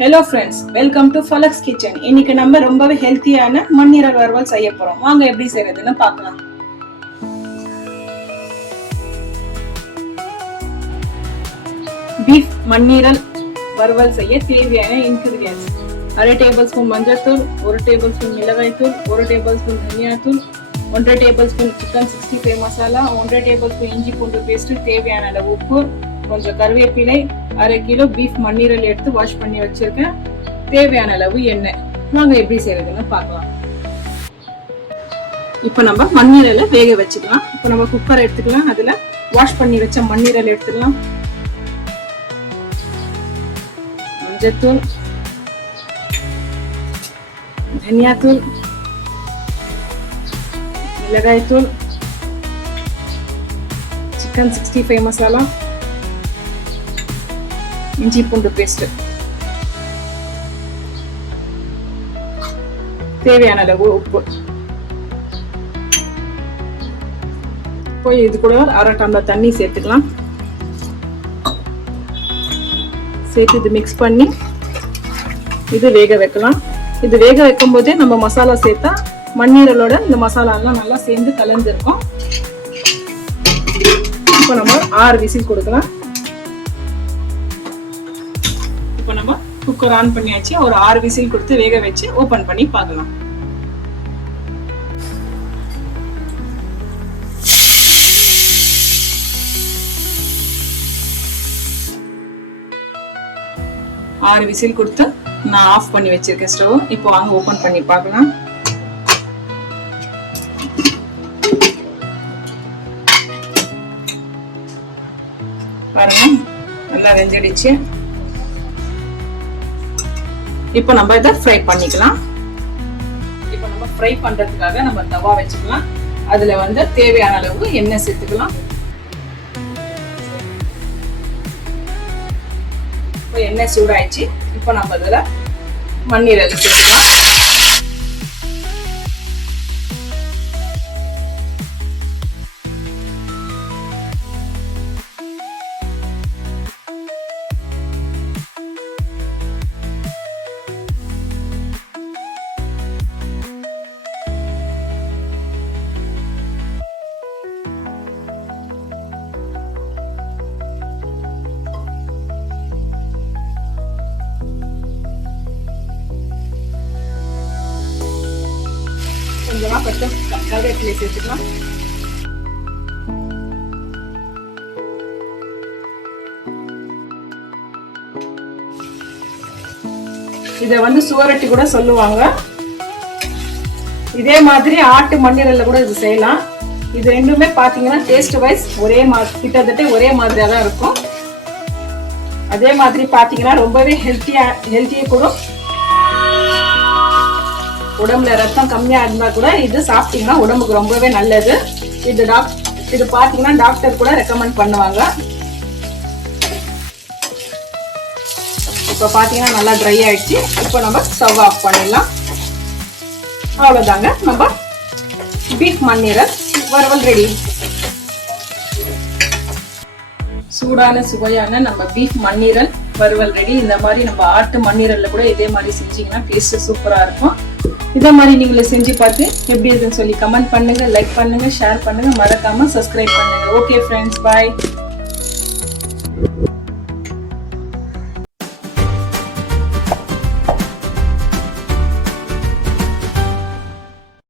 Hello friends welcome to Falak's kitchen இன்னைக்கு நம்ம ரொம்பவே ஹெல்த்தியான மண்ணீரல் வறுவல் செய்ய போறோம். வாங்க எப்படி செய்யறதுன்னு பார்க்கலாம். பீஃப் மண்ணீரல் வறுவல் செய்ய தேவையான இன்கிரீடியன்ஸ் அரை டேபிள் ஸ்பூன் மஞ்சள்தூள் ஒரு டேபிள் ஸ்பூன் மிளகாய்த்தூள் ஒரு டேபிள் ஸ்பூன் தனியாத்தூள் ஒன்றரை tablespoon chicken sixty five masala ஒன்றரை டேபிள் ஸ்பூன் இஞ்சி பூண்டு பேஸ்ட் தேவையான அளவு உப்பு கொஞ்சம் கருவேப்பிலை அரை கிலோ பீஃப் மண்ணீரல் எடுத்து வாஷ் பண்ணி வச்சிருக்கேன். தேவையான அளவு எண்ணெய். வாங்க எப்படி செய்யறதுன்னு பார்க்கலாம். இப்போ நம்ம மண்ணீரலை வேக வச்சுக்கலாம். இப்போ நம்ம குக்கர் எடுத்துக்கலாம். அதில் வாஷ் பண்ணி வச்ச மண்ணீரல் எடுத்துக்கலாம். மஞ்சத்தூள் தனியாத்தூள் மிளகாய்த்தூள் சிக்கன் சிக்ஸ்டி ஃபைவ் மசாலா இஞ்சி பூண்டு பேஸ்ட் தேவையான அளவு உப்பு. போய் இது கூட அரை டம்ளர் தண்ணி சேர்த்துக்கலாம். சேர்த்து இது மிக்ஸ் பண்ணி இது வேக வைக்கலாம். இது வேக வைக்கும் போதே நம்ம மசாலா சேர்த்தா மண்ணீரலோட இந்த மசாலா எல்லாம் நல்லா சேர்ந்து கலந்துருக்கும் இப்போ நம்ம ஆறு விசில் கொடுக்கலாம். குக்கர் ஆன் பண்ணியாச்சு. ஒரு ஆறு விசில் கொடுத்து வேக வச்சு ஓபன் பண்ணி பார்க்கலாம். ஆறு விசில் கொடுத்து நான் ஆஃப் பண்ணி வச்சிருக்கேன் ஸ்டவ். இப்போ வாங்க ஓபன் பண்ணி பார்க்கலாம். பாருங்க நல்லா வெஞ்சடிச்சு இப்போ நம்ம இதை ஃப்ரை பண்ணிக்கலாம். இப்போ நம்ம ஃப்ரை பண்ணுறதுக்காக நம்ம தவா வச்சுக்கலாம். அதில் வந்து தேவையான அளவு எண்ணெய் சேர்த்துக்கலாம். இப்போ எண்ணெய் சூடாயிடுச்சு. இப்போ நம்ம இதில் மண்ணீரல் சேர்த்துக்கலாம். கொஞ்சமா பச்சை கருவேப்பிலை சேர்த்துக்கலாம். இதை வந்து சுவரட்டி கூட சொல்லுவாங்க. இதே மாதிரி ஆட்டு மண்ணீரல்ல கூட இது செய்யலாம். இது ரெண்டுமே பாத்தீங்கன்னா டேஸ்ட் வைஸ் ஒரே மாதிரி கிட்டத்தட்ட ஒரே மாதிரியா தான் இருக்கும். அதே மாதிரி பாத்தீங்கன்னா ரொம்பவே ஹெல்த்தியா ஹெல்த்தியை கூட உடம்புல ரத்தம் கம்மியா இருந்தா கூட இது சாப்பிட்டீங்கன்னா உடம்புக்கு ரொம்பவே நல்லது. இது டாக் இது பாத்தீங்கன்னா டாக்டர் கூட ரெக்கமெண்ட் பண்ணுவாங்க. இப்போ பார்த்தீங்கன்னா நல்லா ட்ரை ஆயிடுச்சு. இப்போ நம்ம ஸ்டவ் ஆஃப் பண்ணிடலாம். அவ்வளோதாங்க நம்ம பீஃப் மண்ணீரல் வறுவல் ரெடி சூடான சுவையான நம்ம பீஃப் மண்ணீரல் வறுவல் ரெடி இந்த மாதிரி நம்ம ஆட்டு மண்ணீரல்ல கூட இதே மாதிரி செஞ்சீங்கன்னா டேஸ்ட் சூப்பரா இருக்கும். இதே மாதிரி நீங்களே செஞ்சு பார்த்து எப்படி இருக்குன்னு சொல்லி கமெண்ட் பண்ணுங்க லைக் பண்ணுங்க ஷேர் பண்ணுங்கள் மறக்காமல் சப்ஸ்கிரைப் பண்ணுங்க. Okay friends bye